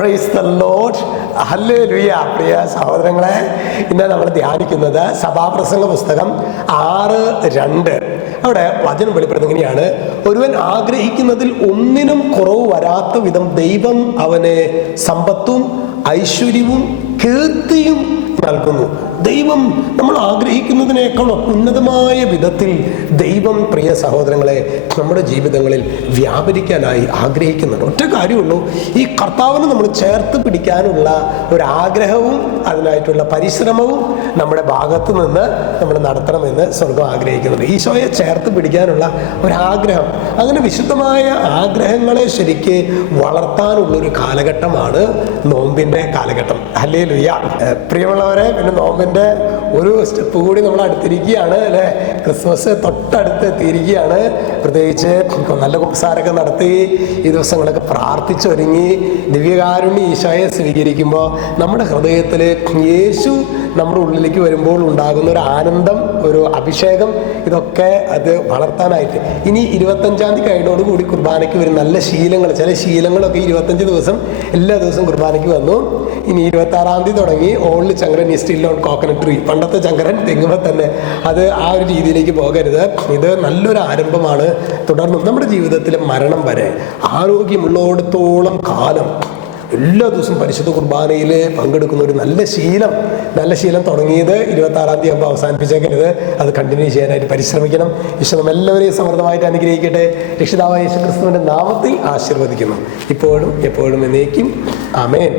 Praise the Lord. Hallelujah. പ്രിയ സഹോദരങ്ങളെ, ഇന്ന് നമ്മൾ ധ്യാനിക്കുന്നത് സഭാപ്രസംഗ പുസ്തകം 6:2. അവിടെ വചനം വെളിപ്പെടുന്നത് ഇങ്ങനെയാണ്: ഒരുവൻ ആഗ്രഹിക്കുന്നതിൽ ഒന്നിനും കുറവ് വരാത്ത വിധം ദൈവം അവന് സമ്പത്തും ഐശ്വര്യവും കീർത്തിയും നൽകുന്നു. ദൈവം നമ്മൾ ആഗ്രഹിക്കുന്നതിനേക്കാൾ ഉന്നതമായ വിധത്തിൽ ദൈവം, പ്രിയ സഹോദരങ്ങളെ, നമ്മുടെ ജീവിതങ്ങളിൽ വ്യാപരിക്കാനായി ആഗ്രഹിക്കുന്നുണ്ട്. ഒറ്റ കാര്യമുള്ളൂ, ഈ കർത്താവിനെ നമ്മൾ ചേർത്ത് പിടിക്കാനുള്ള ഒരാഗ്രഹവും അതിനായിട്ടുള്ള പരിശ്രമവും നമ്മുടെ ഭാഗത്ത് നിന്ന് നമ്മൾ നടത്തണമെന്ന് സ്വർഗം ആഗ്രഹിക്കുന്നുണ്ട്. ഈശോയെ ചേർത്ത് പിടിക്കാനുള്ള ഒരാഗ്രഹം, അങ്ങനെ വിശുദ്ധമായ ആഗ്രഹങ്ങളെ ശരിക്ക് വളർത്താനുള്ളൊരു കാലഘട്ടമാണ് നോമ്പിൻ്റെ കാലഘട്ടം. ഹല്ലേലൂയ. പ്രിയമുള്ളവരെ, പിന്നെ നോമ്പിൻ്റെ ഒരു സ്റ്റെപ്പ് കൂടി നമ്മൾ അടുത്തിരിക്കുകയാണ് അല്ലേ? ക്രിസ്മസ് തൊട്ടടുത്ത് എത്തിയിരിക്കുകയാണ്. പ്രത്യേകിച്ച് നല്ല കുമ്പസാരമൊക്കെ നടത്തി ഈ ദിവസങ്ങളൊക്കെ പ്രാർത്ഥിച്ചൊരുങ്ങി ദിവ്യകാരുണ്യ ഈശോയെ സ്വീകരിക്കുമ്പോൾ നമ്മുടെ ഹൃദയത്തിൽ യേശു നമ്മുടെ ഉള്ളിലേക്ക് വരുമ്പോൾ ഉണ്ടാകുന്ന ഒരു ആനന്ദം, ഒരു അഭിഷേകം, ഇതൊക്കെ അത് വളർത്താനായിട്ട് ഇനി 25-ാം തീയതി കഴിഞ്ഞോടുകൂടി കുർബാനയ്ക്ക് വരും നല്ല ശീലങ്ങൾ. ചില ശീലങ്ങളൊക്കെ 25 ദിവസം എല്ലാ ദിവസവും കുർബാനയ്ക്ക് വന്നു. ഇനി 26-ാം തീയതി തുടങ്ങി old Chankaran is still on coconut tree. പണ്ടത്തെ ചങ്കരൻ തെങ്ങുമ്പോൾ തന്നെ അത് ആ ഒരു രീതിയിലേക്ക് പോകരുത്. ഇത് നല്ലൊരു ആരംഭമാണ്. തുടർന്നും നമ്മുടെ ജീവിതത്തിലെ മരണം വരെ ആരോഗ്യമുള്ളിടത്തോളം കാലം എല്ലാ ദിവസവും പരിശുദ്ധ കുർബാനയിൽ പങ്കെടുക്കുന്ന ഒരു നല്ല ശീലം തുടങ്ങിയത് 26-ാം തീയതി ആകുമ്പോൾ അവസാനിപ്പിച്ചേക്കരുത്. അത് കണ്ടിന്യൂ ചെയ്യാനായിട്ട് പരിശ്രമിക്കണം. ഈശോ നമ്മെല്ലാവരെയും സമൃദ്ധമായിട്ട് അനുഗ്രഹിക്കട്ടെ. രക്ഷിതാവായ യേശു ക്രിസ്തുവിൻ്റെ നാമത്തിൽ ആശീർവദിക്കുന്നു, ഇപ്പോഴും എപ്പോഴും എന്നേക്കും. ആമേൻ.